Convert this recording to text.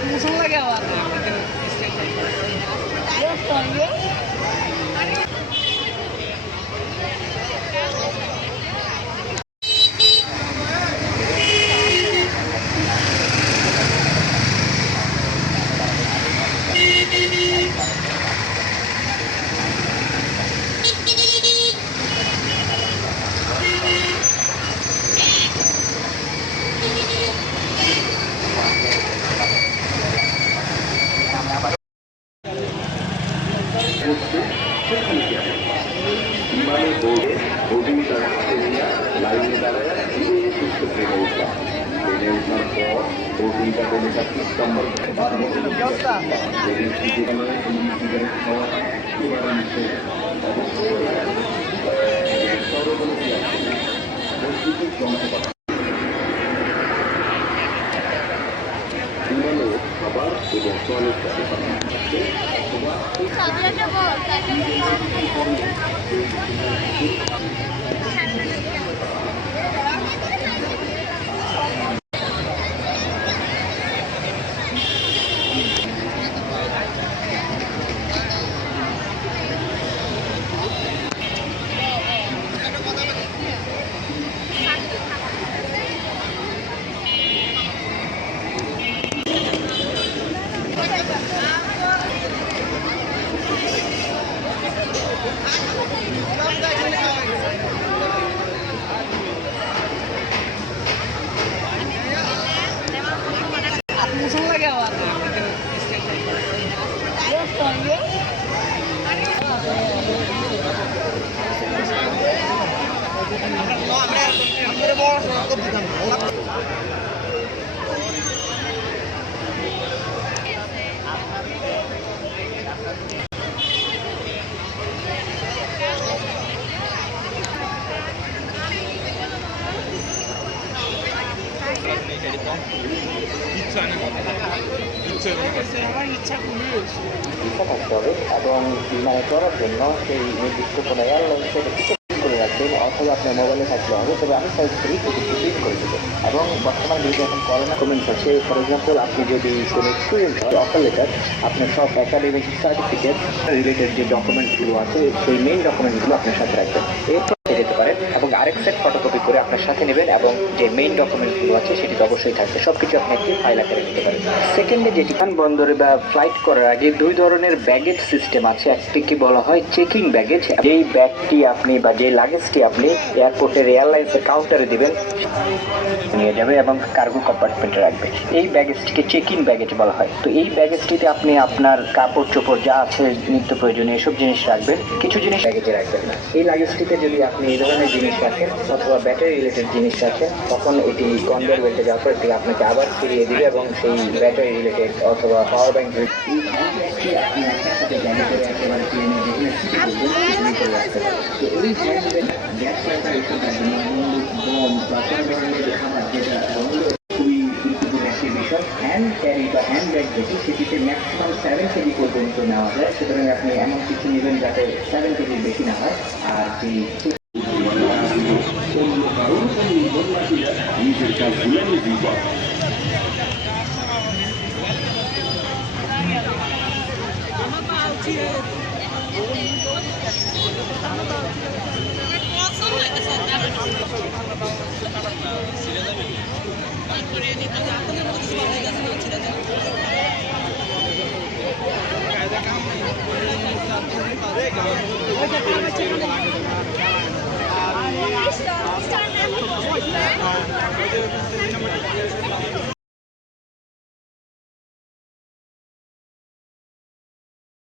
Langsung lagi awak. Ayo, tanya. বিমানে বোর্ডে অভিনেতার হাতেরিয়া লাইনে দাঁড়ায় ধীরে সুস্থ ট্রেনে উঠলাম। ট্রেনে উঠার পর অভিনেতা কবিতা নম্বর বিমানে খাবার এবং toilet Langsung lagi awak. Ayo, tanya. ইচ্ছা থাকতে হবে এবং বিমানে চড়ার জন্য সেই নির্দিষ্ট কোনো এয়ারলাইন্সের টিকিট করে রাখবেন অথবা আপনার মোবাইলে থাকলে হবে। তবে আমি সাইজ করি টিকিটটি প্রিন্ট করে দেবো। এবং বর্তমানে যেহেতু এখন করোনা কমেন্টস আছে, ফর এক্সাম্পল আপনি যদি কোনো এক্সপিরিয়েন্স হয় অফার লেটার, আপনার সব একাডেমিক সার্টিফিকেট রিলেটেড যে ডকুমেন্টসগুলো আছে সেই মেইন ডকুমেন্টসগুলো আপনার সাথে রাখবেন। এরপর যেতে পারেন এবং আরেক সেট ফটোকপি করে আপনার সাথে নেবেন এবং যে মেইন ডকুমেন্টসগুলো আছে সেটি তো অবশ্যই থাকবে। সবকিছু আপনি একটি ফাইল আকারে নিতে পারেন। সেকেন্ডে যেটি বন্দরে বা ফ্লাইট করার আগে দুই ধরনের ব্যাগেজ সিস্টেম আছে। একটিকে বলা হয় চেকিং ব্যাগেজ। যেই ব্যাগটি আপনি বা যে লাগেজটি আপনি এয়ারপোর্টের এয়ারলাইন্সের কাউন্টারে দিবেন নিয়ে যাবে এবং কার্গো কম্পার্টমেন্টে রাখবে। এই ব্যাগেজটিকে চেকিং ব্যাগেজ বলা হয়। তো এই ব্যাগেজটিতে আপনি আপনার কাপড় চোপড় যা আছে নিত্য প্রয়োজনীয় এসব জিনিস রাখবেন, কিছু জিনিস ব্যাগেজে রাখবেন না। এই লাগেজটিতে যদি আপনি এই ধরনের জিনিস রাখেন অথবা ব্যাটারি রিলেটেড জিনিস রাখেন, তখন এটি কনভেয়ার বেল্টে যাওয়ার পর এটি আপনাকে আবার ফিরিয়ে দিবে এবং সেই ব্যাটারি রিলেটেড অথবা পাওয়ার ব্যাংক আপনি একটার সাথে ব্যাগে করে একেবারে কিনে যেখানে ছুটি করবেন করে রাখতে পারেন। তো এই ব্যাগের গ্যাস লাইটার এসব বম বা কোনো ধরনের খাবার যেটা খুবই গুরুত্বপূর্ণ একটি বিষয়। হ্যান্ড ক্যারি বা হ্যান্ড ব্যাগ যেটি সেটিতে ম্যাক্সিমাম 7 কেজি পর্যন্ত নেওয়া যায়। সুতরাং আপনি এমন কিছু নেবেন যাতে 7 কেজির বেশি না হয়। আর যে নিজের কাজ ভুলে দিবা Korea ini tengah-tengah